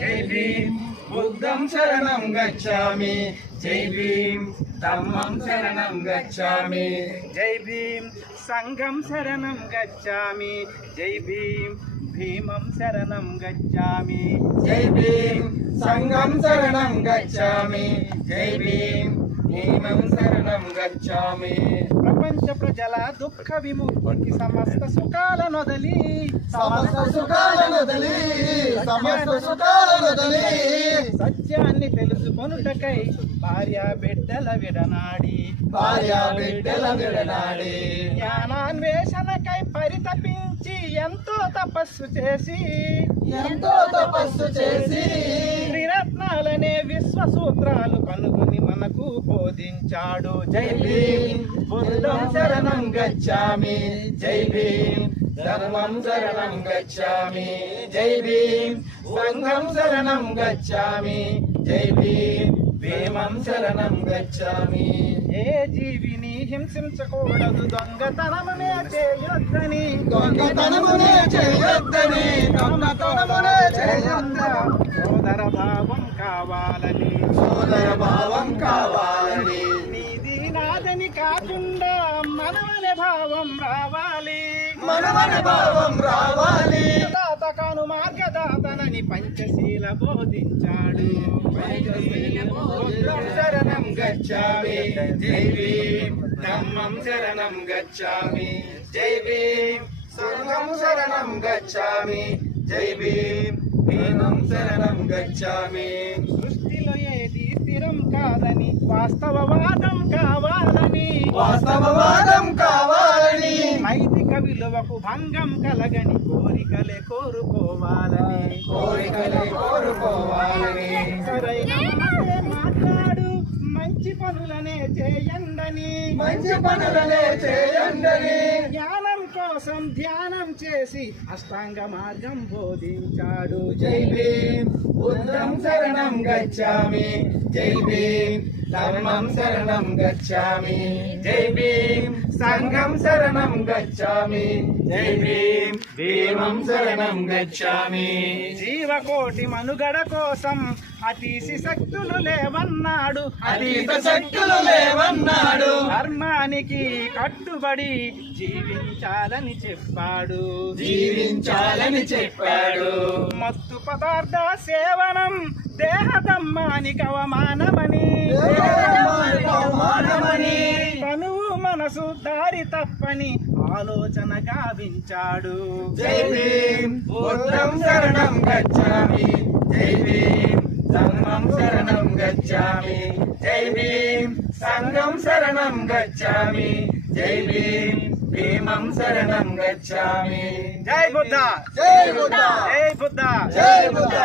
జై భీమ్. బుద్ధం శరణం గచ్చామి. జై భీమ్. ధమ్మం శరణం గచ్చామి. జై భీమ్. సంఘం శరణం గచ్చామి. జై భీమ్. భీమం శరణం గచ్చామి. జై భీమ్. సంఘం శరణం గచ్చామి. జై భీమ్. శరణం గచ్చామి. ప్రపంచ ప్రజల దుఃఖ విముక్తికి సమస్త సుఖాలను వదలి సమస్త సుఖాలను వదిలి సమస్త సుఖాలను వదిలి సత్యాన్ని తెలుసుకొనుటకై భార్య బిడ్డల విడనాడి. భార్య బిడ్డల విడనాడి. జ్ఞానాన్వేషణకై పరితపించి ఎంతో తపస్సు చేసి. ఎంతో తపస్సు చేసి. త్రిరత్నాలనే విశ్వ సూత్రాలు కనుగొని మనకు బోధించాడు. జై భీం బుద్ధం శరణం గచ్చామి. జై భీం ధర్మం శరణం గచ్చామి. జై భీం సంఘం శరణం గచ్చామి. జై భీం భీమం శరణం గచ్చామి. ఏ జీవిని హింసించకూడదు. దొంగతనమునే చేయొద్దని. దొంగతనమునే చేయొద్దని. దొంగతనమునే చేయొద్దని సోదర భావ కావాలని. సోదర భావం కావాలని నీది నాదని కాకుండా మనమనే భావం రావాలి. మనమన భావం రావాలి. దాత కాను మార్గదాతనని పంచశీల బోధించాడు. శరణం గచ్చామి. జై భీమ్. ధమ్మం శరణం గచ్చామి. జై భీమ్. సంఘం శరణం గచ్చామి. జై భీమ్. భీమం శరణం గచ్చామి. సృష్టిలో ఏది స్థిరం కాదని వాస్తవవాదం కావాలని. వాస్తవవాదం కావాలని. నైతిక విలువకు భంగం కలగని కోరికలే కోరుకోవాలని. కోరికలే కోరుకోవాలని. సరైన మంచి పనులనే చేయండని. మంచి పనులనే చేయండి జ్ఞానం కోసం ధ్యానం చేసి అష్టాంగ మార్గం బోధించాడు. జై భీం బుద్ధం శరణం గచ్చామి. జై భీం ధర్మం శరణం గచ్చామి. జై భీమ్. సంఘం శరణం గచ్చామి. జై భీమ్. భీమం శరణం గచ్చామి. జీవకోటి మనుగడ కోసం అతీసి శక్తులు లేవన్నాడు. అతీత శక్తులు లేవన్నాడు. ధర్మానికి కట్టుబడి జీవించాలని చెప్పాడు. జీవించాలని చెప్పాడు. మత్తు పదార్థ సేవనం దేహదమ్మానికి అవమానమని అవమానమని తనువు మనసు దారి తప్పని ఆలోచన గావించాడు. జై శరణం గచ్చామి. జై భీమ్. ధర్మం శరణం గచ్చామి. జై భీమ్. సంఘం శరణం గచ్చామి. జై భీమ్. భీమం శరణం గచ్చామి. జై బుద్ధ. జై బుద్ధ. జై బుద్ధ. జై బుద్ధ.